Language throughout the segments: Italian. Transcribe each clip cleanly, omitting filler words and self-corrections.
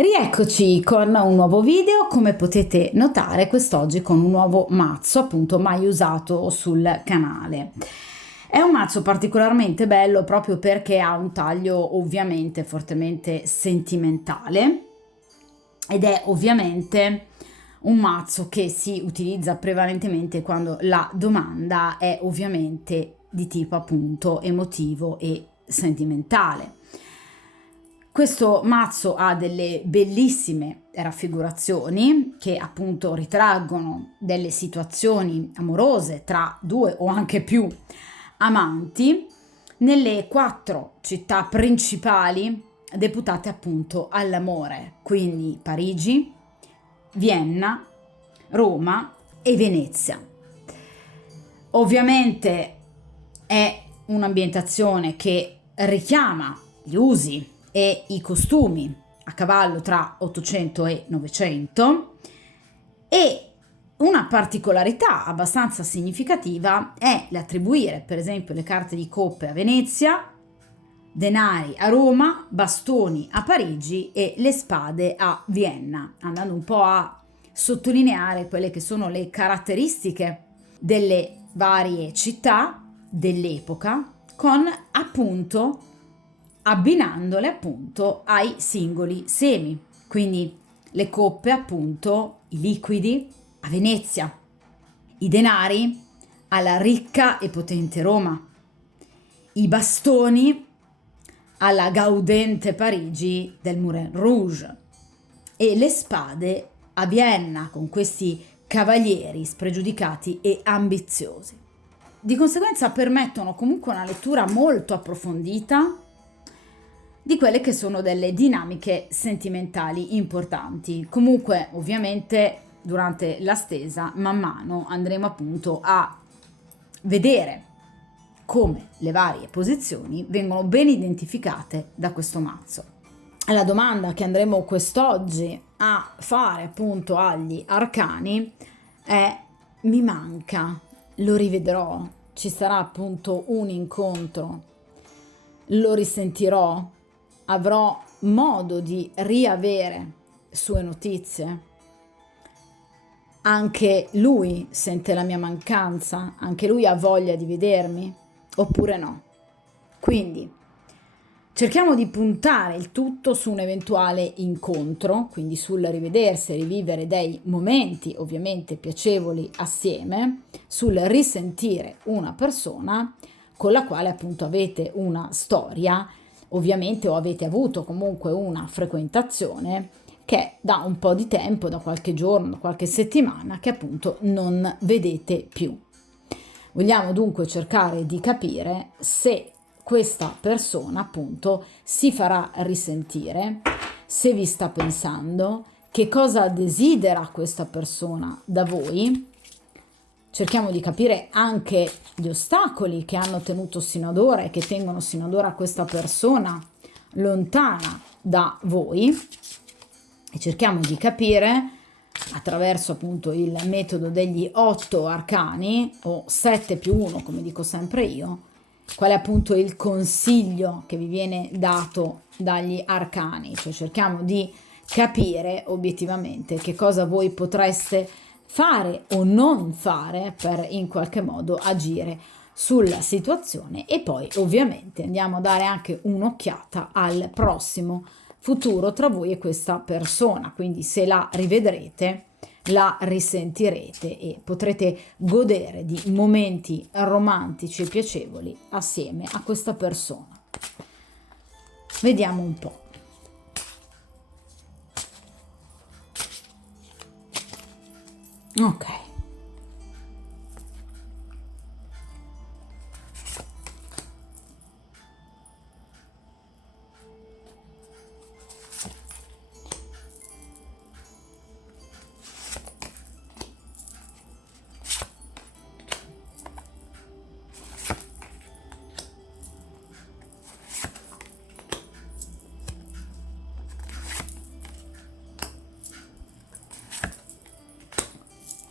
Rieccoci con un nuovo video. Come potete notare, quest'oggi con un nuovo mazzo, appunto mai usato sul canale. È un mazzo particolarmente bello proprio perché ha un taglio ovviamente fortemente sentimentale ed è ovviamente un mazzo che si utilizza prevalentemente quando la domanda è ovviamente di tipo appunto emotivo e sentimentale. Questo mazzo ha delle bellissime raffigurazioni che appunto ritraggono delle situazioni amorose tra due o anche più amanti nelle 4 città principali deputate appunto all'amore, quindi Parigi, Vienna, Roma e Venezia. Ovviamente è un'ambientazione che richiama gli usi e i costumi a cavallo tra 800 e 900 e una particolarità abbastanza significativa è l'attribuire per esempio le carte di coppe a Venezia, denari a Roma, bastoni a Parigi e le spade a Vienna, andando un po' a sottolineare quelle che sono le caratteristiche delle varie città dell'epoca, con appunto abbinandole appunto ai singoli semi, quindi le coppe appunto, i liquidi a Venezia, i denari alla ricca e potente Roma, i bastoni alla gaudente Parigi del Moulin Rouge e le spade a Vienna con questi cavalieri spregiudicati e ambiziosi. Di conseguenza permettono comunque una lettura molto approfondita di quelle che sono delle dinamiche sentimentali importanti. Comunque ovviamente durante la stesa man mano andremo appunto a vedere come le varie posizioni vengono ben identificate da questo mazzo. La domanda che andremo quest'oggi a fare appunto agli arcani è: mi manca, lo rivedrò, ci sarà appunto un incontro, lo risentirò, avrò modo di riavere sue notizie, anche lui sente la mia mancanza, anche lui ha voglia di vedermi oppure no. Quindi cerchiamo di puntare il tutto su un eventuale incontro, quindi sul rivedersi e rivivere dei momenti ovviamente piacevoli assieme, sul risentire una persona con la quale appunto avete una storia, ovviamente, o avete avuto comunque una frequentazione che è da un po' di tempo, da qualche giorno, da qualche settimana, che appunto non vedete più. Vogliamo dunque cercare di capire se questa persona appunto si farà risentire, se vi sta pensando, che cosa desidera questa persona da voi. Cerchiamo di capire anche gli ostacoli che hanno tenuto sino ad ora e che tengono sino ad ora questa persona lontana da voi, e cerchiamo di capire attraverso appunto il metodo degli 8 arcani o 7 più 1, come dico sempre io, qual è appunto il consiglio che vi viene dato dagli arcani. Cioè cerchiamo di capire obiettivamente che cosa voi potreste fare o non fare per in qualche modo agire sulla situazione, e poi ovviamente andiamo a dare anche un'occhiata al prossimo futuro tra voi e questa persona, quindi se la rivedrete, la risentirete e potrete godere di momenti romantici e piacevoli assieme a questa persona. Vediamo un po'. Ok.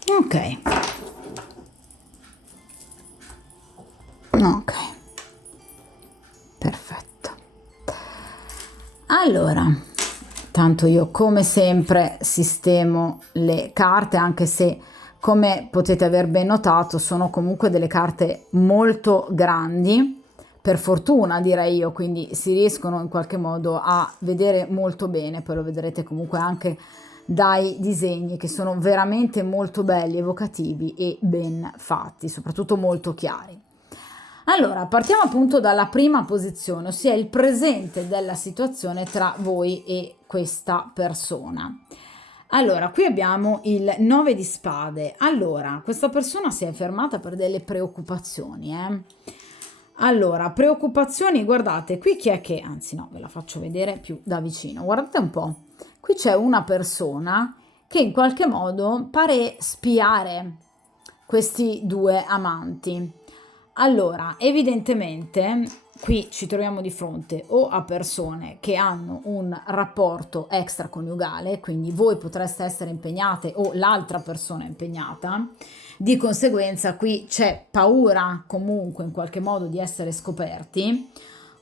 Ok. Ok. Perfetto. Allora, Tanto io come sempre sistemo le carte, anche se come potete aver ben notato sono comunque delle carte molto grandi, per fortuna direi io, quindi si riescono in qualche modo a vedere molto bene, poi lo vedrete comunque anche dai disegni che sono veramente molto belli, evocativi e ben fatti, soprattutto molto chiari. Allora, partiamo appunto dalla prima posizione, ossia il presente della situazione tra voi e questa persona. Allora, qui abbiamo il 9 di spade. Allora, questa persona si è fermata per delle preoccupazioni, Allora, preoccupazioni, guardate, qui chi è che, anzi no, ve la faccio vedere più da vicino, guardate un po', qui c'è una persona che in qualche modo pare spiare questi due amanti. Allora, evidentemente qui ci troviamo di fronte o a persone che hanno un rapporto extraconiugale, quindi voi potreste essere impegnate o l'altra persona è impegnata, di conseguenza qui c'è paura comunque in qualche modo di essere scoperti,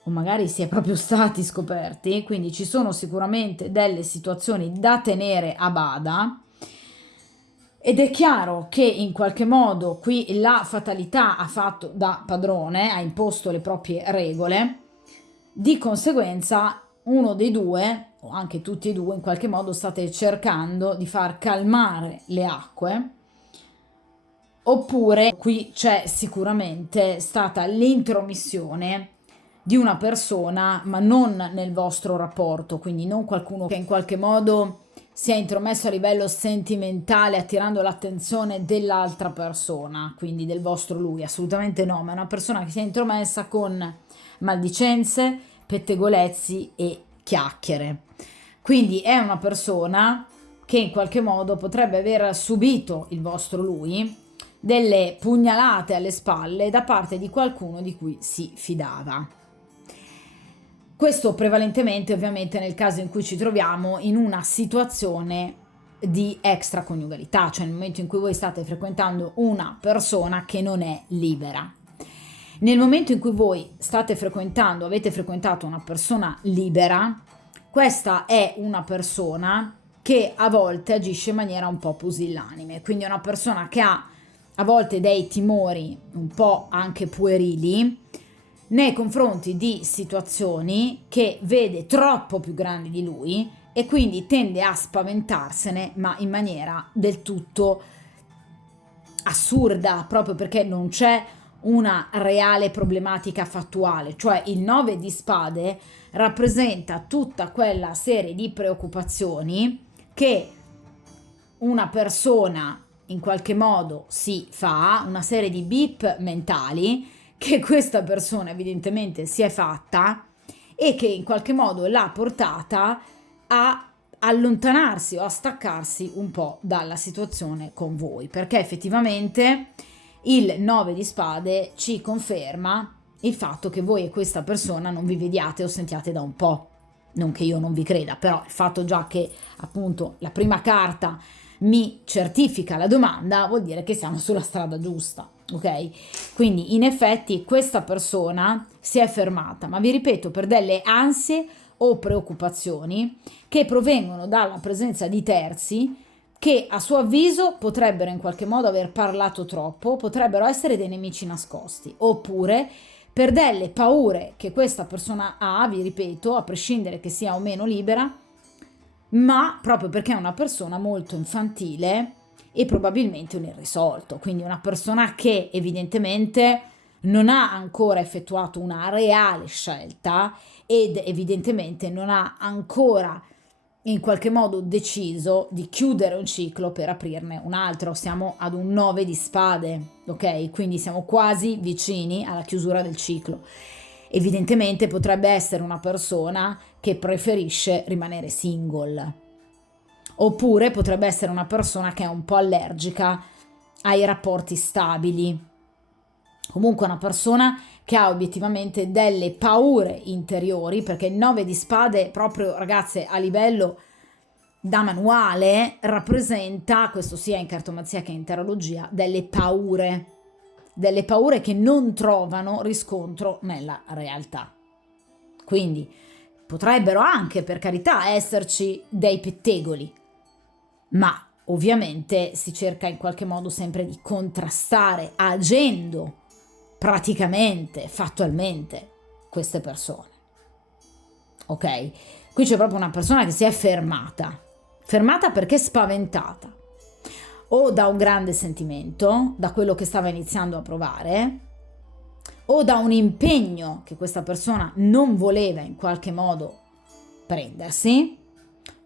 o magari si è proprio stati scoperti, quindi ci sono sicuramente delle situazioni da tenere a bada. Ed è chiaro che in qualche modo qui la fatalità ha fatto da padrone, ha imposto le proprie regole, di conseguenza uno dei due, o anche tutti e due, in qualche modo state cercando di far calmare le acque, oppure qui c'è sicuramente stata l'intromissione di una persona, ma non nel vostro rapporto, quindi non qualcuno che in qualche modo si è intromesso a livello sentimentale attirando l'attenzione dell'altra persona, quindi del vostro lui, assolutamente no, ma è una persona che si è intromessa con maldicenze, pettegolezzi e chiacchiere. Quindi è una persona che in qualche modo potrebbe aver subito il vostro lui delle pugnalate alle spalle da parte di qualcuno di cui si fidava. Questo prevalentemente ovviamente nel caso in cui ci troviamo in una situazione di extraconiugalità, cioè nel momento in cui voi state frequentando una persona che non è libera. Nel momento in cui voi state frequentando, avete frequentato una persona libera, questa è una persona che a volte agisce in maniera un po' pusillanime, quindi è una persona che ha a volte dei timori un po' anche puerili nei confronti di situazioni che vede troppo più grandi di lui e quindi tende a spaventarsene, ma in maniera del tutto assurda, proprio perché non c'è una reale problematica fattuale, cioè il 9 di spade rappresenta tutta quella serie di preoccupazioni che una persona in qualche modo si fa, una serie di beep mentali che questa persona evidentemente si è fatta e che in qualche modo l'ha portata a allontanarsi o a staccarsi un po' dalla situazione con voi, perché effettivamente il 9 di spade ci conferma il fatto che voi e questa persona non vi vediate o sentiate da un po'. Non che io non vi creda, però il fatto già che appunto la prima carta mi certifica la domanda vuol dire che siamo sulla strada giusta, ok? Quindi in effetti questa persona si è fermata, ma vi ripeto, per delle ansie o preoccupazioni che provengono dalla presenza di terzi che a suo avviso potrebbero in qualche modo aver parlato troppo, potrebbero essere dei nemici nascosti, oppure per delle paure che questa persona ha, vi ripeto, a prescindere che sia o meno libera, ma proprio perché è una persona molto infantile e probabilmente un irrisolto, quindi una persona che evidentemente non ha ancora effettuato una reale scelta ed evidentemente non ha ancora in qualche modo deciso di chiudere un ciclo per aprirne un altro. Siamo ad un 9 di spade, ok? Quindi siamo quasi vicini alla chiusura del ciclo. Evidentemente potrebbe essere una persona che preferisce rimanere single, oppure potrebbe essere una persona che è un po' allergica ai rapporti stabili, comunque una persona che ha obiettivamente delle paure interiori, perché il 9 di spade proprio, ragazze, a livello da manuale rappresenta, questo sia in cartomanzia che in tarologia, delle paure che non trovano riscontro nella realtà. Quindi potrebbero anche, per carità, esserci dei pettegoli, ma ovviamente si cerca in qualche modo sempre di contrastare, agendo praticamente, fattualmente, queste persone. Ok? Qui c'è proprio una persona che si è fermata perché spaventata, o da un grande sentimento, da quello che stava iniziando a provare, o da un impegno che questa persona non voleva in qualche modo prendersi,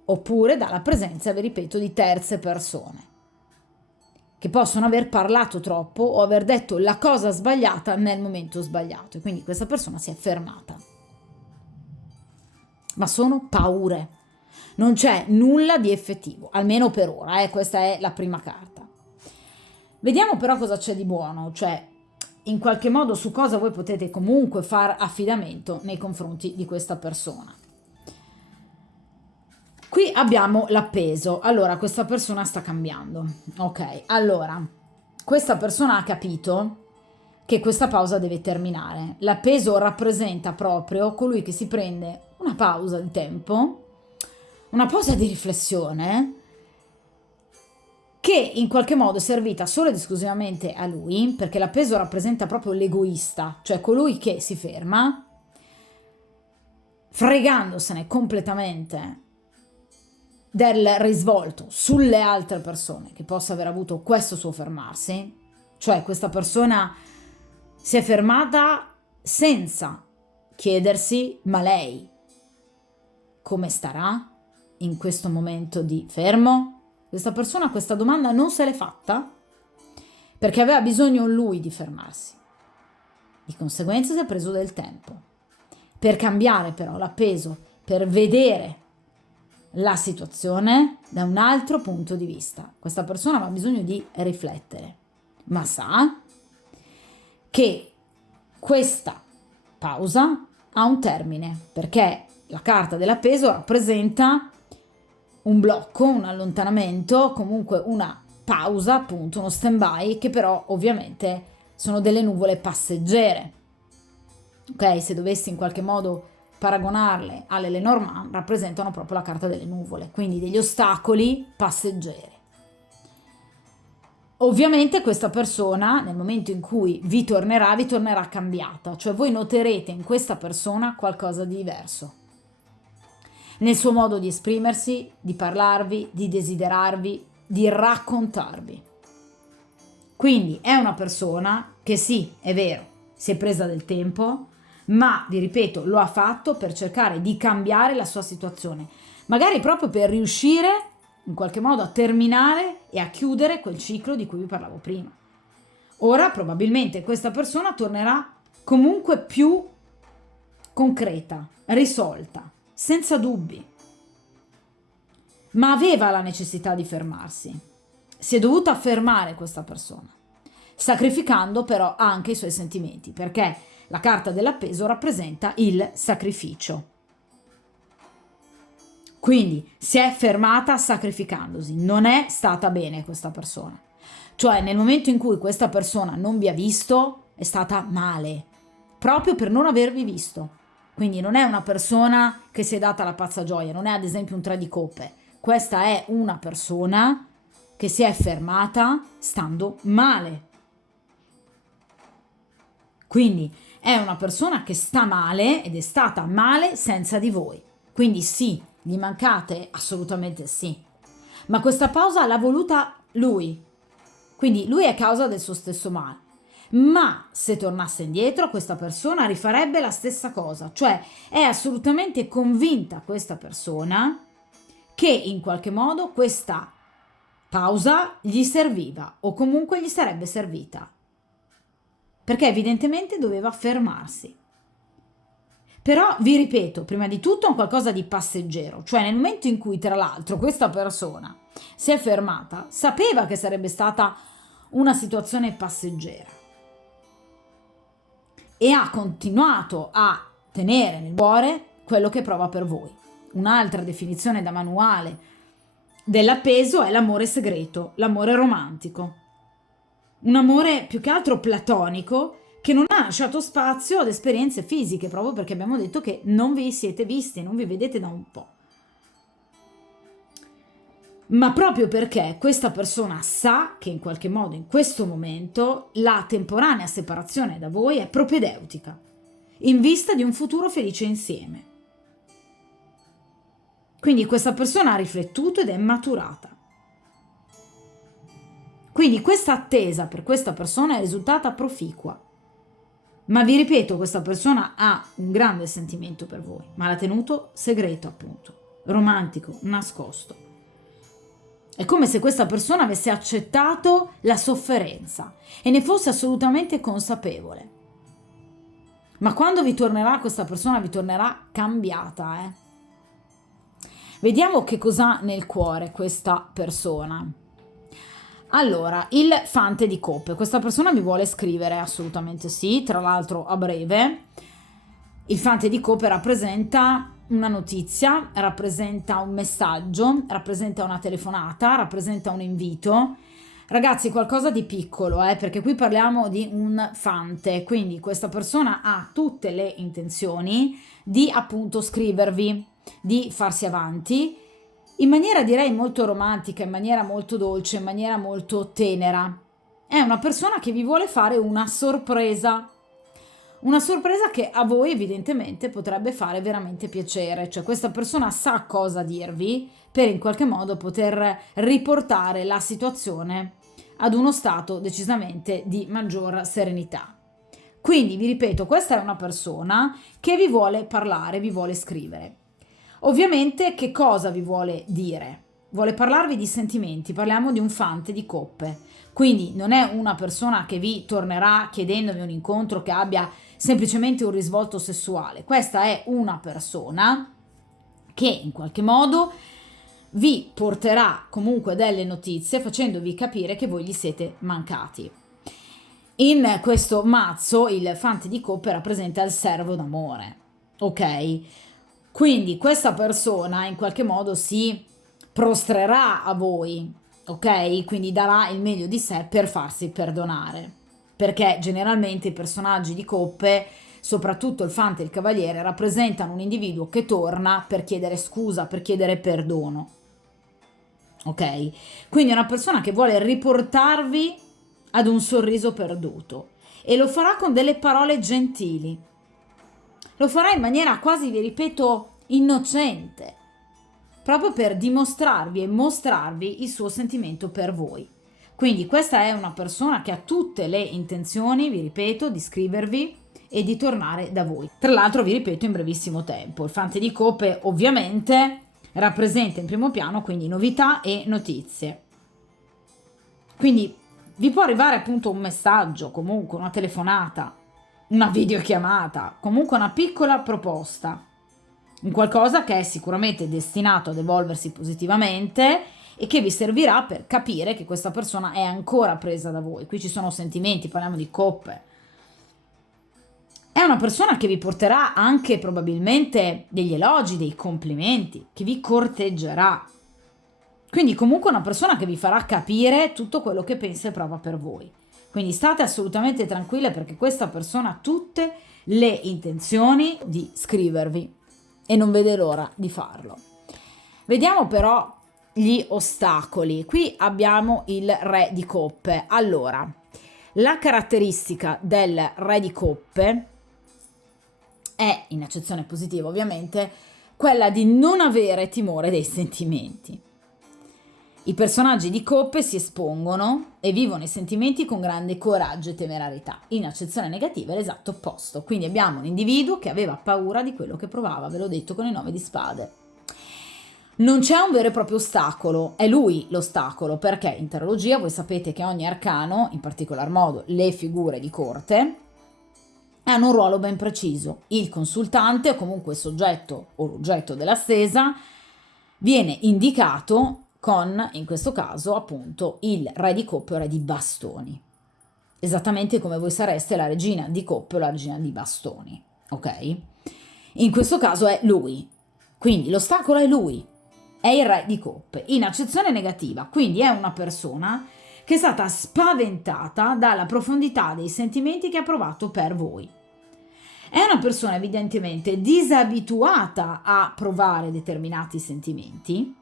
oppure dalla presenza, vi ripeto, di terze persone che possono aver parlato troppo o aver detto la cosa sbagliata nel momento sbagliato, e quindi questa persona si è fermata. Ma sono paure, non c'è nulla di effettivo, almeno per ora, questa è la prima carta. Vediamo però cosa c'è di buono, cioè in qualche modo su cosa voi potete comunque far affidamento nei confronti di questa persona. Qui abbiamo l'appeso. Allora, questa persona sta cambiando. Ok, allora, questa persona ha capito che questa pausa deve terminare. L'appeso rappresenta proprio colui che si prende una pausa di tempo, una pausa di riflessione, che in qualche modo è servita solo ed esclusivamente a lui, perché l'appeso rappresenta proprio l'egoista, cioè colui che si ferma, fregandosene completamente del risvolto sulle altre persone che possa aver avuto questo suo fermarsi, cioè questa persona si è fermata senza chiedersi: ma lei come starà in questo momento di fermo? Questa persona questa domanda non se l'è fatta perché aveva bisogno lui di fermarsi. Di conseguenza si è preso del tempo per cambiare però l'appeso, per vedere la situazione da un altro punto di vista. Questa persona aveva bisogno di riflettere, ma sa che questa pausa ha un termine, perché la carta dell'appeso rappresenta un blocco, un allontanamento, comunque una pausa, appunto uno stand-by, che però ovviamente sono delle nuvole passeggere. Ok, se dovessi in qualche modo paragonarle alle Lenormand, rappresentano proprio la carta delle nuvole, quindi degli ostacoli passeggeri. Ovviamente questa persona, nel momento in cui vi tornerà cambiata, cioè voi noterete in questa persona qualcosa di diverso, nel suo modo di esprimersi, di parlarvi, di desiderarvi, di raccontarvi. Quindi è una persona che sì, è vero, si è presa del tempo, ma, vi ripeto, lo ha fatto per cercare di cambiare la sua situazione, magari proprio per riuscire in qualche modo a terminare e a chiudere quel ciclo di cui vi parlavo prima. Ora probabilmente questa persona tornerà comunque più concreta, risolta, senza dubbi, ma aveva la necessità di fermarsi. Si è dovuta fermare questa persona, sacrificando però anche i suoi sentimenti, perché la carta dell'appeso rappresenta il sacrificio. Quindi si è fermata sacrificandosi, non è stata bene questa persona. Cioè nel momento in cui questa persona non vi ha visto è stata male, proprio per non avervi visto. Quindi non è una persona che si è data la pazza gioia, non è ad esempio un tre di coppe. Questa è una persona che si è fermata stando male. Quindi è una persona che sta male ed è stata male senza di voi. Quindi sì, gli mancate? Assolutamente sì. Ma questa pausa l'ha voluta lui. Quindi lui è causa del suo stesso male. Ma se tornasse indietro questa persona rifarebbe la stessa cosa. Cioè è assolutamente convinta questa persona che in qualche modo questa pausa gli serviva o comunque gli sarebbe servita. Perché evidentemente doveva fermarsi. Però vi ripeto, prima di tutto è un qualcosa di passeggero, cioè nel momento in cui tra l'altro questa persona si è fermata, sapeva che sarebbe stata una situazione passeggera e ha continuato a tenere nel cuore quello che prova per voi. Un'altra definizione da manuale dell'appeso è l'amore segreto, l'amore romantico. Un amore più che altro platonico, che non ha lasciato spazio ad esperienze fisiche, proprio perché abbiamo detto che non vi siete visti, non vi vedete da un po'. Ma proprio perché questa persona sa che in qualche modo in questo momento la temporanea separazione da voi è propedeutica, in vista di un futuro felice insieme. Quindi questa persona ha riflettuto ed è maturata. Quindi questa attesa per questa persona è risultata proficua. Ma vi ripeto, questa persona ha un grande sentimento per voi, ma l'ha tenuto segreto, appunto, romantico, nascosto. È come se questa persona avesse accettato la sofferenza e ne fosse assolutamente consapevole. Ma quando vi tornerà questa persona, vi tornerà cambiata, Vediamo che cos'ha nel cuore questa persona. Allora, il fante di coppe. Questa persona mi vuole scrivere? Assolutamente sì, tra l'altro a breve. Il fante di coppe rappresenta una notizia, rappresenta un messaggio, rappresenta una telefonata, rappresenta un invito. Ragazzi, qualcosa di piccolo, perché qui parliamo di un fante, quindi questa persona ha tutte le intenzioni di appunto scrivervi, di farsi avanti, in maniera direi molto romantica, in maniera molto dolce, in maniera molto tenera. È una persona che vi vuole fare una sorpresa che a voi evidentemente potrebbe fare veramente piacere, cioè questa persona sa cosa dirvi per in qualche modo poter riportare la situazione ad uno stato decisamente di maggior serenità. Quindi vi ripeto, questa è una persona che vi vuole parlare, vi vuole scrivere. Ovviamente che cosa vi vuole dire? Vuole parlarvi di sentimenti, parliamo di un fante di coppe, quindi non è una persona che vi tornerà chiedendovi un incontro che abbia semplicemente un risvolto sessuale. Questa è una persona che in qualche modo vi porterà comunque delle notizie facendovi capire che voi gli siete mancati. In questo mazzo il fante di coppe rappresenta il servo d'amore, ok? Quindi questa persona in qualche modo si prostrerà a voi, ok? Quindi darà il meglio di sé per farsi perdonare, perché generalmente i personaggi di coppe, soprattutto il fante e il cavaliere, rappresentano un individuo che torna per chiedere scusa, per chiedere perdono, ok? Quindi è una persona che vuole riportarvi ad un sorriso perduto e lo farà con delle parole gentili, lo farà in maniera quasi, vi ripeto, innocente, proprio per dimostrarvi e mostrarvi il suo sentimento per voi. Quindi questa è una persona che ha tutte le intenzioni, vi ripeto, di scrivervi e di tornare da voi. Tra l'altro, vi ripeto, in brevissimo tempo. Il fante di coppe ovviamente rappresenta in primo piano quindi novità e notizie. Quindi vi può arrivare appunto un messaggio, comunque una telefonata, una videochiamata, comunque una piccola proposta, un qualcosa che è sicuramente destinato ad evolversi positivamente e che vi servirà per capire che questa persona è ancora presa da voi. Qui ci sono sentimenti, parliamo di coppe. È una persona che vi porterà anche probabilmente degli elogi, dei complimenti, che vi corteggerà. Quindi comunque una persona che vi farà capire tutto quello che pensa e prova per voi. Quindi state assolutamente tranquille perché questa persona ha tutte le intenzioni di scrivervi e non vede l'ora di farlo. Vediamo però gli ostacoli. Qui abbiamo il re di coppe. Allora, la caratteristica del re di coppe è, in accezione positiva ovviamente, quella di non avere timore dei sentimenti. I personaggi di coppe si espongono e vivono i sentimenti con grande coraggio e temerarietà. In accezione negativa è l'esatto opposto. Quindi abbiamo un individuo che aveva paura di quello che provava, ve l'ho detto con i 9 di spade. Non c'è un vero e proprio ostacolo, è lui l'ostacolo, perché in tarologia voi sapete che ogni arcano, in particolar modo le figure di corte, hanno un ruolo ben preciso. Il consultante o comunque il soggetto o l'oggetto della stesa viene indicato con, in questo caso, appunto, il re di coppe o re di bastoni. Esattamente come voi sareste la regina di coppe o la regina di bastoni, ok? In questo caso è lui, quindi l'ostacolo è lui, è il re di coppe, in accezione negativa, quindi è una persona che è stata spaventata dalla profondità dei sentimenti che ha provato per voi. È una persona evidentemente disabituata a provare determinati sentimenti,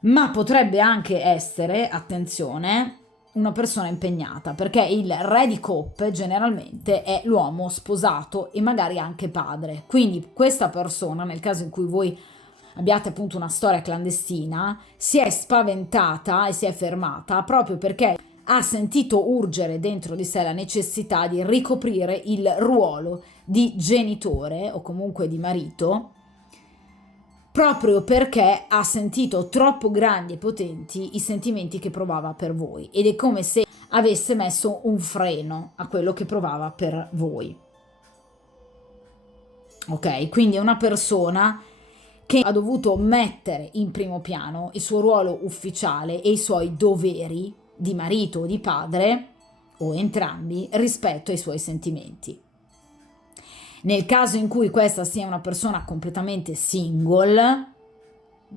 ma potrebbe anche essere, attenzione, una persona impegnata, perché il re di coppe generalmente è l'uomo sposato e magari anche padre. Quindi questa persona, nel caso in cui voi abbiate appunto una storia clandestina, si è spaventata e si è fermata proprio perché ha sentito urgere dentro di sé la necessità di ricoprire il ruolo di genitore o comunque di marito, proprio perché ha sentito troppo grandi e potenti i sentimenti che provava per voi, ed è come se avesse messo un freno a quello che provava per voi. Ok, quindi è una persona che ha dovuto mettere in primo piano il suo ruolo ufficiale e i suoi doveri di marito o di padre, o entrambi, rispetto ai suoi sentimenti. Nel caso in cui questa sia una persona completamente single,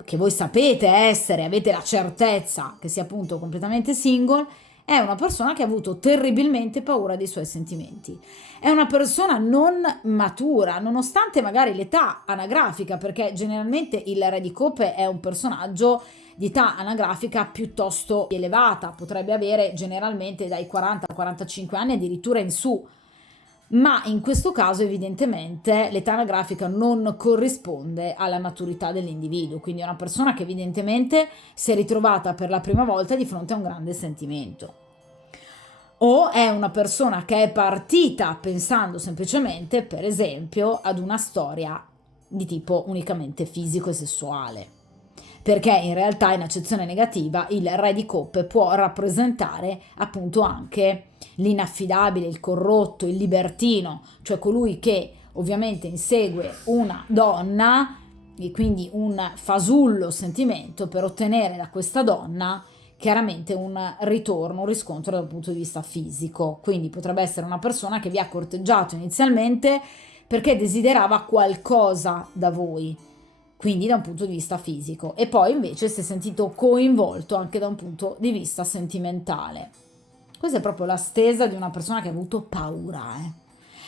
che voi sapete essere, avete la certezza che sia appunto completamente single, è una persona che ha avuto terribilmente paura dei suoi sentimenti. È una persona non matura, nonostante magari l'età anagrafica, perché generalmente il re di coppe è un personaggio di età anagrafica piuttosto elevata, potrebbe avere generalmente dai 40 ai 45 anni addirittura in su, ma in questo caso evidentemente l'età anagrafica non corrisponde alla maturità dell'individuo, quindi è una persona che evidentemente si è ritrovata per la prima volta di fronte a un grande sentimento. O è una persona che è partita pensando semplicemente, per esempio, ad una storia di tipo unicamente fisico e sessuale, perché in realtà in accezione negativa il re di coppe può rappresentare appunto anche l'inaffidabile, il corrotto, il libertino, cioè colui che ovviamente insegue una donna e quindi un fasullo sentimento per ottenere da questa donna chiaramente un ritorno, un riscontro dal punto di vista fisico. Quindi potrebbe essere una persona che vi ha corteggiato inizialmente perché desiderava qualcosa da voi, quindi da un punto di vista fisico, e poi invece si è sentito coinvolto anche da un punto di vista sentimentale. Questa è proprio la stesa di una persona che ha avuto paura,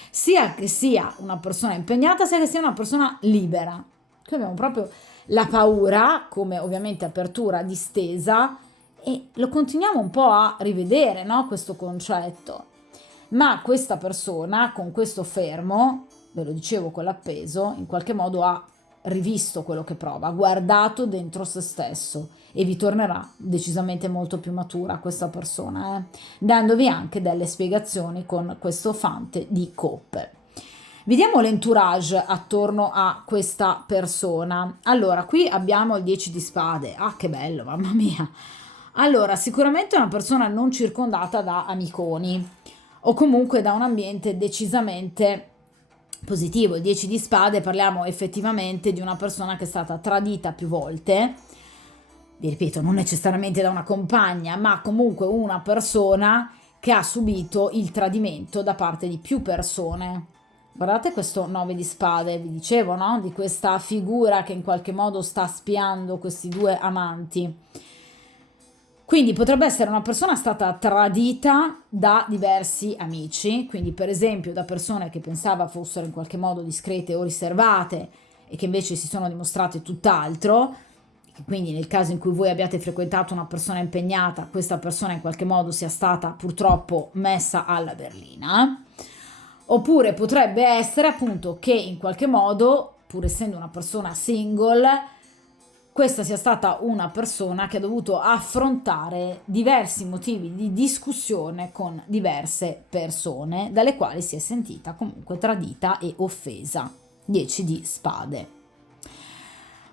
sia che sia una persona impegnata, sia che sia una persona libera. Qui abbiamo proprio la paura come ovviamente apertura distesa, e lo continuiamo un po' a rivedere, no? Questo concetto. Ma questa persona con questo fermo, ve lo dicevo con l'appeso, in qualche modo ha rivisto quello che prova, ha guardato dentro se stesso, e vi tornerà decisamente molto più matura questa persona, dandovi anche delle spiegazioni con questo fante di coppe. Vediamo l'entourage attorno a questa persona. Allora, qui abbiamo il 10 di spade. Ah, che bello, mamma mia. Allora, sicuramente è una persona non circondata da amiconi o comunque da un ambiente decisamente positivo. Il 10 di spade, parliamo effettivamente di una persona che è stata tradita più volte, vi ripeto, non necessariamente da una compagna, ma comunque una persona che ha subito il tradimento da parte di più persone. Guardate questo 9 di spade, vi dicevo, no? Di questa figura che in qualche modo sta spiando questi due amanti. Quindi potrebbe essere una persona stata tradita da diversi amici, quindi per esempio da persone che pensava fossero in qualche modo discrete o riservate e che invece si sono dimostrate tutt'altro. Quindi nel caso in cui voi abbiate frequentato una persona impegnata, questa persona in qualche modo sia stata purtroppo messa alla berlina. Oppure potrebbe essere appunto che in qualche modo, pur essendo una persona single, questa sia stata una persona che ha dovuto affrontare diversi motivi di discussione con diverse persone, dalle quali si è sentita comunque tradita e offesa. 10 di spade.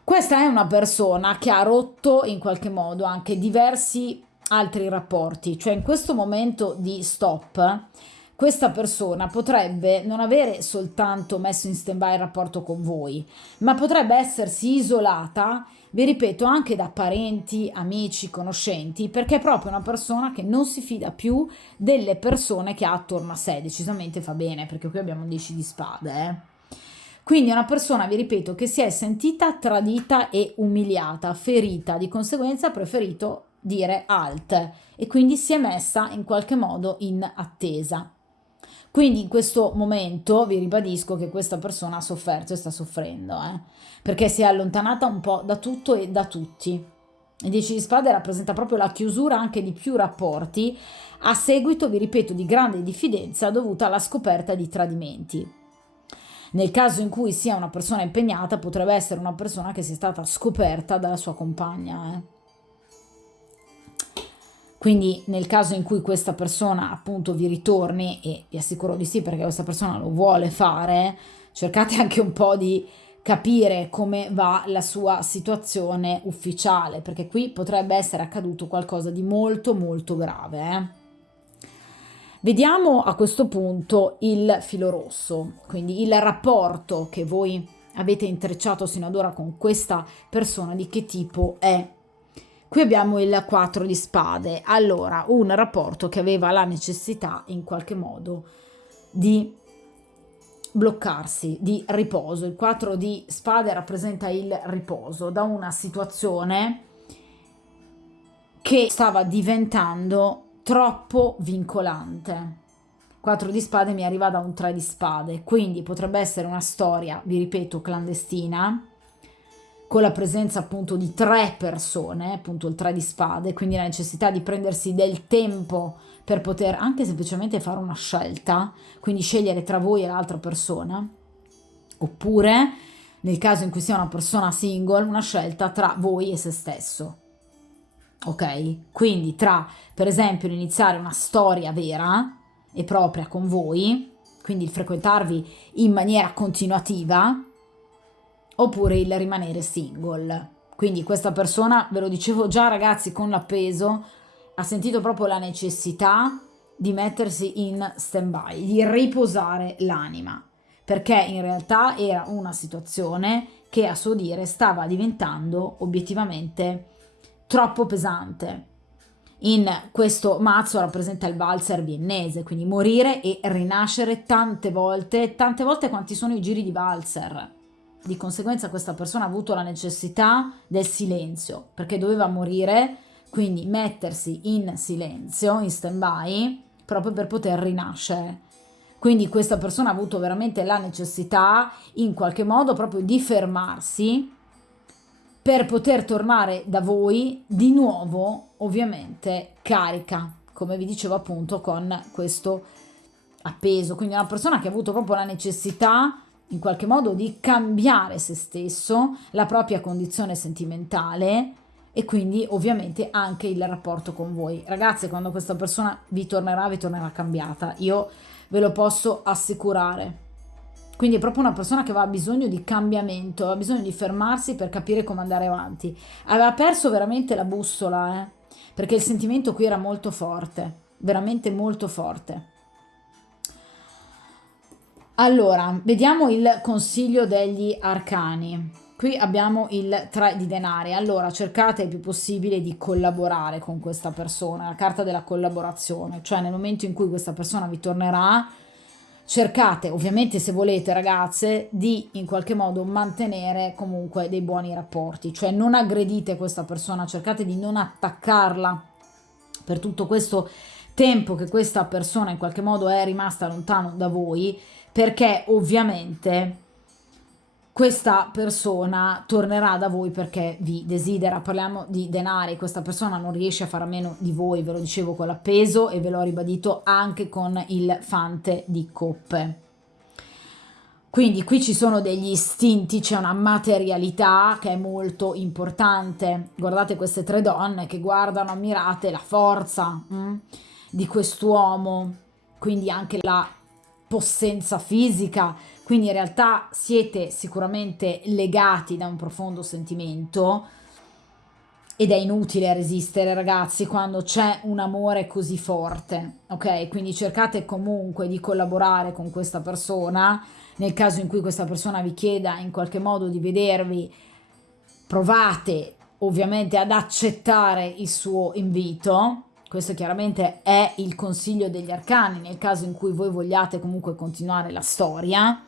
Questa è una persona che ha rotto in qualche modo anche diversi altri rapporti, cioè in questo momento di stop questa persona potrebbe non avere soltanto messo in stand-by il rapporto con voi, ma potrebbe essersi isolata, vi ripeto, anche da parenti, amici, conoscenti, perché è proprio una persona che non si fida più delle persone che ha attorno a sé. Decisamente fa bene, perché qui abbiamo 10 di spade, Quindi è una persona, vi ripeto, che si è sentita tradita e umiliata, ferita, di conseguenza ha preferito dire alt e quindi si è messa in qualche modo in attesa. Quindi in questo momento vi ribadisco che questa persona ha sofferto e sta soffrendo, perché si è allontanata un po' da tutto e da tutti. Il 10 di spade rappresenta proprio la chiusura anche di più rapporti a seguito, vi ripeto, di grande diffidenza dovuta alla scoperta di tradimenti. Nel caso in cui sia una persona impegnata, potrebbe essere una persona che sia stata scoperta dalla sua compagna. Quindi nel caso in cui questa persona appunto vi ritorni, e vi assicuro di sì perché questa persona lo vuole fare, cercate anche un po' di capire come va la sua situazione ufficiale, perché qui potrebbe essere accaduto qualcosa di molto molto grave. Vediamo a questo punto il filo rosso, quindi il rapporto che voi avete intrecciato sino ad ora con questa persona, di che tipo è. Qui abbiamo il 4 di spade, allora un rapporto che aveva la necessità in qualche modo di bloccarsi, di riposo. Il 4 di spade rappresenta il riposo da una situazione che stava diventando troppo vincolante. 4 di spade mi arriva da un 3 di spade, quindi potrebbe essere una storia, vi ripeto, clandestina, con la presenza appunto di 3 persone, appunto il 3 di spade, quindi la necessità di prendersi del tempo per poter anche semplicemente fare una scelta, quindi scegliere tra voi e l'altra persona, oppure nel caso in cui sia una persona single, una scelta tra voi e se stesso. Ok? Quindi tra, per esempio, iniziare una storia vera e propria con voi, quindi il frequentarvi in maniera continuativa, oppure il rimanere single. Quindi questa persona, ve lo dicevo già ragazzi, con l'appeso, ha sentito proprio la necessità di mettersi in stand-by, di riposare l'anima, perché in realtà era una situazione che a suo dire stava diventando obiettivamente troppo pesante. In questo mazzo rappresenta il valzer viennese, quindi morire e rinascere tante volte quanti sono i giri di valzer. Di conseguenza questa persona ha avuto la necessità del silenzio, perché doveva morire, quindi mettersi in silenzio, in stand-by, proprio per poter rinascere. Quindi questa persona ha avuto veramente la necessità, in qualche modo, proprio di fermarsi per poter tornare da voi di nuovo, ovviamente, carica, come vi dicevo appunto con questo appeso. Quindi una persona che ha avuto proprio la necessità in qualche modo di cambiare se stesso, la propria condizione sentimentale e quindi ovviamente anche il rapporto con voi. Ragazze, quando questa persona vi tornerà cambiata, io ve lo posso assicurare. Quindi è proprio una persona che aveva bisogno di cambiamento, aveva bisogno di fermarsi per capire come andare avanti. Aveva perso veramente la bussola, perché il sentimento qui era molto forte, veramente molto forte. Allora, vediamo il consiglio degli arcani. Qui abbiamo il 3 di denari. Allora, cercate il più possibile di collaborare con questa persona, la carta della collaborazione, cioè nel momento in cui questa persona vi tornerà, cercate, ovviamente se volete ragazze, di in qualche modo mantenere comunque dei buoni rapporti, cioè non aggredite questa persona, cercate di non attaccarla per tutto questo tempo che questa persona in qualche modo è rimasta lontano da voi, perché ovviamente questa persona tornerà da voi perché vi desidera. Parliamo di denari, questa persona non riesce a fare a meno di voi, ve lo dicevo con l'appeso e ve l'ho ribadito anche con il fante di coppe. Quindi qui ci sono degli istinti, c'è una materialità che è molto importante. Guardate queste 3 donne che guardano, ammirate la forza di quest'uomo, quindi anche la possenza fisica, quindi in realtà siete sicuramente legati da un profondo sentimento ed è inutile resistere ragazzi quando c'è un amore così forte, ok? Quindi cercate comunque di collaborare con questa persona, nel caso in cui questa persona vi chieda in qualche modo di vedervi, provate ovviamente ad accettare il suo invito. Questo chiaramente è il consiglio degli arcani nel caso in cui voi vogliate comunque continuare la storia,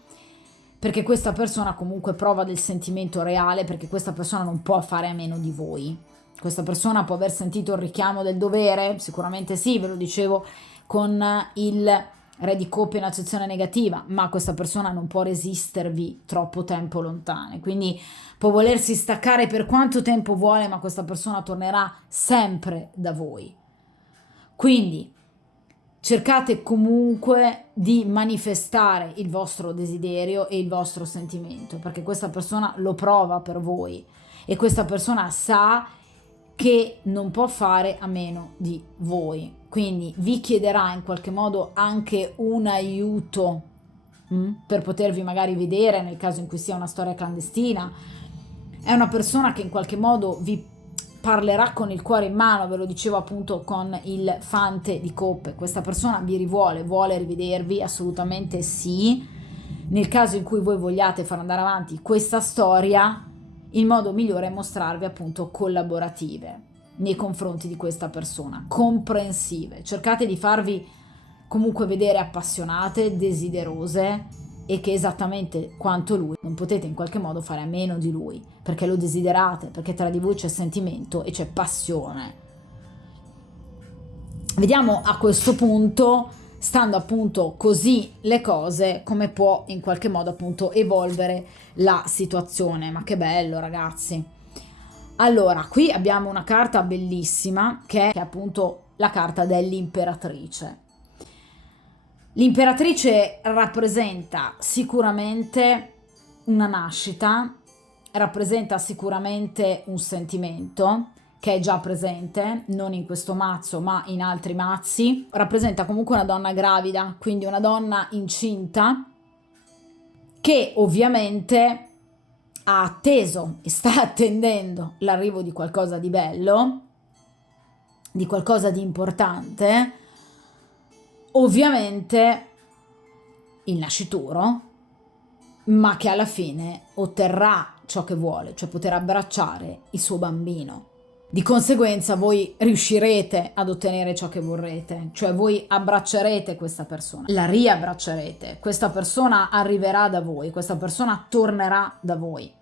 perché questa persona comunque prova del sentimento reale, perché questa persona non può fare a meno di voi, Questa persona può aver sentito il richiamo del dovere, sicuramente sì, ve lo dicevo con il Re di coppe in accezione negativa, ma questa persona non può resistervi troppo tempo lontane, quindi può volersi staccare per quanto tempo vuole, ma questa persona tornerà sempre da voi. Quindi cercate comunque di manifestare il vostro desiderio e il vostro sentimento, perché questa persona lo prova per voi e questa persona sa che non può fare a meno di voi, quindi vi chiederà in qualche modo anche un aiuto per potervi magari vedere nel caso in cui sia una storia clandestina. È una persona che in qualche modo vi parlerà con il cuore in mano, ve lo dicevo appunto con il Fante di coppe. Questa persona vi rivuole, vuole rivedervi, assolutamente sì. Nel caso in cui voi vogliate far andare avanti questa storia, il modo migliore è mostrarvi appunto collaborative nei confronti di questa persona, comprensive. Cercate di farvi comunque vedere appassionate, desiderose e che esattamente quanto lui non potete in qualche modo fare a meno di lui, perché lo desiderate, perché tra di voi c'è sentimento e c'è passione. Vediamo a questo punto, stando appunto così le cose, come può in qualche modo appunto evolvere la situazione. Ma che bello, ragazzi. Allora, qui abbiamo una carta bellissima che è appunto la carta dell'imperatrice. L'imperatrice rappresenta sicuramente una nascita, rappresenta sicuramente un sentimento che è già presente, non in questo mazzo ma in altri mazzi. Rappresenta comunque una donna gravida, quindi una donna incinta che ovviamente ha atteso e sta attendendo l'arrivo di qualcosa di bello, di qualcosa di importante. Ovviamente il nascituro, ma che alla fine otterrà ciò che vuole, cioè poter abbracciare il suo bambino. Di conseguenza voi riuscirete ad ottenere ciò che vorrete, cioè voi abbraccerete questa persona, la riabbraccerete, questa persona arriverà da voi, questa persona tornerà da voi.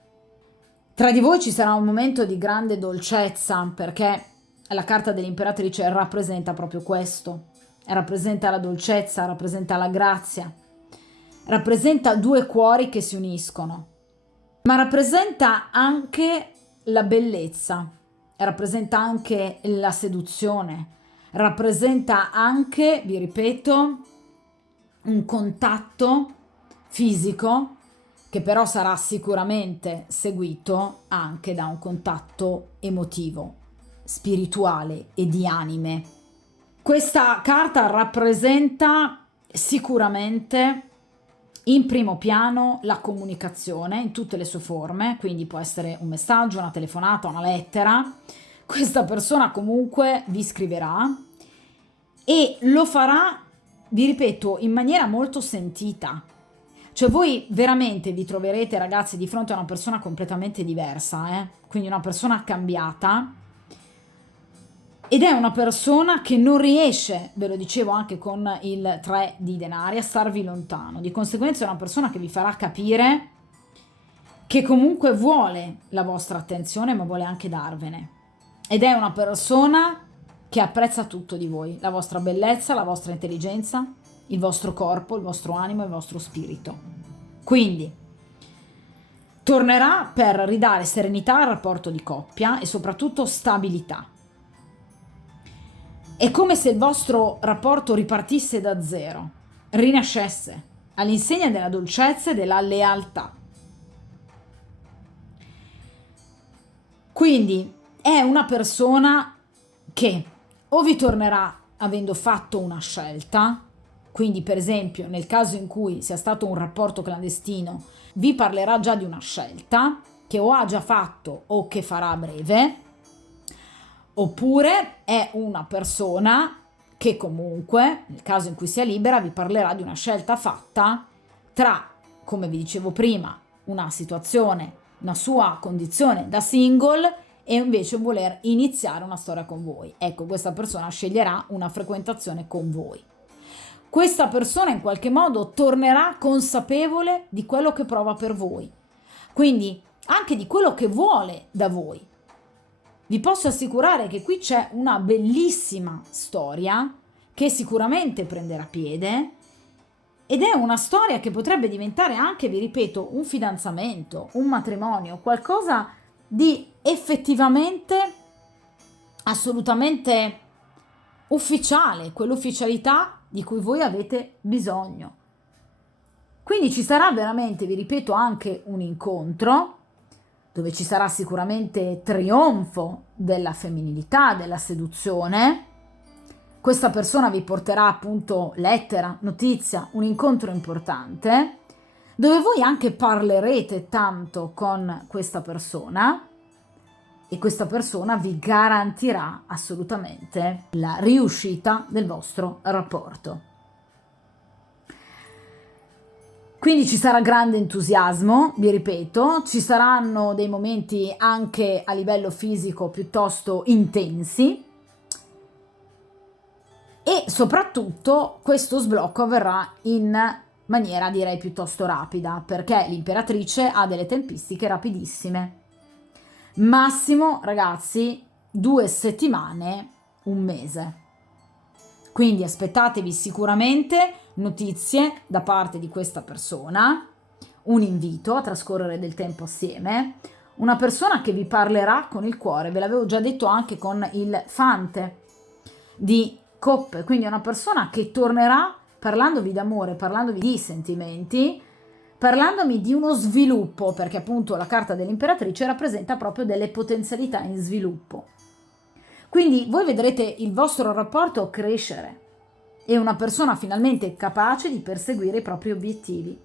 Tra di voi ci sarà un momento di grande dolcezza, perché la carta dell'imperatrice rappresenta proprio questo. Rappresenta la dolcezza, rappresenta la grazia, rappresenta due cuori che si uniscono, ma rappresenta anche la bellezza, rappresenta anche la seduzione, rappresenta anche, vi ripeto, un contatto fisico che però sarà sicuramente seguito anche da un contatto emotivo, spirituale e di anime. Questa carta rappresenta sicuramente in primo piano la comunicazione in tutte le sue forme, quindi può essere un messaggio, una telefonata, una lettera. Questa persona comunque vi scriverà e lo farà, vi ripeto, in maniera molto sentita. Cioè voi veramente vi troverete, ragazzi, di fronte a una persona completamente diversa, quindi una persona cambiata. Ed è una persona che non riesce, ve lo dicevo anche con il 3 di denari, a starvi lontano. Di conseguenza è una persona che vi farà capire che comunque vuole la vostra attenzione, ma vuole anche darvene. Ed è una persona che apprezza tutto di voi, la vostra bellezza, la vostra intelligenza, il vostro corpo, il vostro animo, il vostro spirito. Quindi tornerà per ridare serenità al rapporto di coppia e soprattutto stabilità. È come se il vostro rapporto ripartisse da zero, rinascesse, all'insegna della dolcezza e della lealtà. Quindi è una persona che o vi tornerà avendo fatto una scelta, quindi per esempio nel caso in cui sia stato un rapporto clandestino, vi parlerà già di una scelta che o ha già fatto o che farà a breve. Oppure è una persona che comunque, nel caso in cui sia libera, vi parlerà di una scelta fatta tra, come vi dicevo prima, una situazione, una sua condizione da single e invece voler iniziare una storia con voi. Ecco, questa persona sceglierà una frequentazione con voi. Questa persona in qualche modo tornerà consapevole di quello che prova per voi, quindi anche di quello che vuole da voi. vi posso assicurare che qui c'è una bellissima storia che sicuramente prenderà piede, ed è una storia che potrebbe diventare anche, vi ripeto, un fidanzamento, un matrimonio, qualcosa di effettivamente assolutamente ufficiale, quell'ufficialità di cui voi avete bisogno. Quindi ci sarà veramente, vi ripeto, anche un incontro dove ci sarà sicuramente trionfo della femminilità, della seduzione. Questa persona vi porterà appunto lettera, notizia, un incontro importante, dove voi anche parlerete tanto con questa persona, e questa persona vi garantirà assolutamente la riuscita del vostro rapporto. Quindi ci sarà grande entusiasmo, vi ripeto, ci saranno dei momenti anche a livello fisico piuttosto intensi, e soprattutto questo sblocco avverrà in maniera, direi, piuttosto rapida, perché l'imperatrice ha delle tempistiche rapidissime. Massimo, ragazzi, 2 settimane, un mese. Quindi aspettatevi sicuramente notizie da parte di questa persona, un invito a trascorrere del tempo assieme, una persona che vi parlerà con il cuore, ve l'avevo già detto anche con il fante di coppe, quindi è una persona che tornerà parlandovi d'amore, parlandovi di sentimenti, parlandomi di uno sviluppo, perché appunto la carta dell'imperatrice rappresenta proprio delle potenzialità in sviluppo. Quindi voi vedrete il vostro rapporto crescere e una persona finalmente capace di perseguire i propri obiettivi.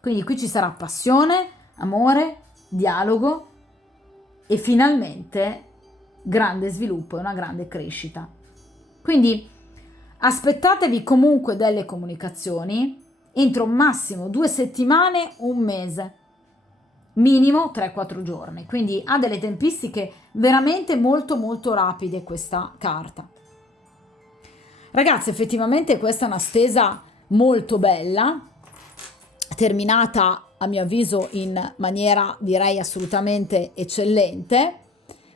Quindi qui ci sarà passione, amore, dialogo e finalmente grande sviluppo e una grande crescita. Quindi aspettatevi comunque delle comunicazioni entro massimo 2 settimane, un mese, minimo 3-4 giorni. Quindi ha delle tempistiche veramente molto molto rapide questa carta. Ragazzi, effettivamente questa è una stesa molto bella, terminata a mio avviso in maniera, direi, assolutamente eccellente,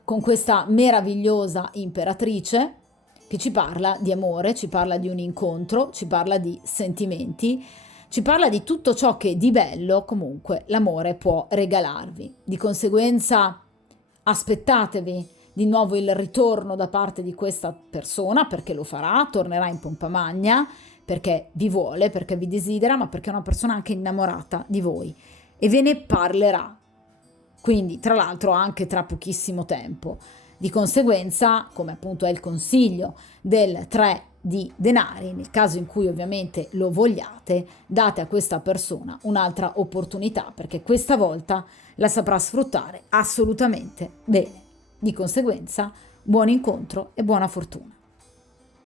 con questa meravigliosa imperatrice che ci parla di amore, ci parla di un incontro, ci parla di sentimenti, ci parla di tutto ciò che di bello comunque l'amore può regalarvi. Di conseguenza aspettatevi di nuovo il ritorno da parte di questa persona, perché lo farà, tornerà in pompa magna, perché vi vuole, perché vi desidera, ma perché è una persona anche innamorata di voi e ve ne parlerà. Quindi, tra l'altro, anche tra pochissimo tempo. Di conseguenza, come appunto è il consiglio del 3 di denari, nel caso in cui ovviamente lo vogliate, date a questa persona un'altra opportunità, perché questa volta la saprà sfruttare assolutamente bene. Di conseguenza, buon incontro e buona fortuna.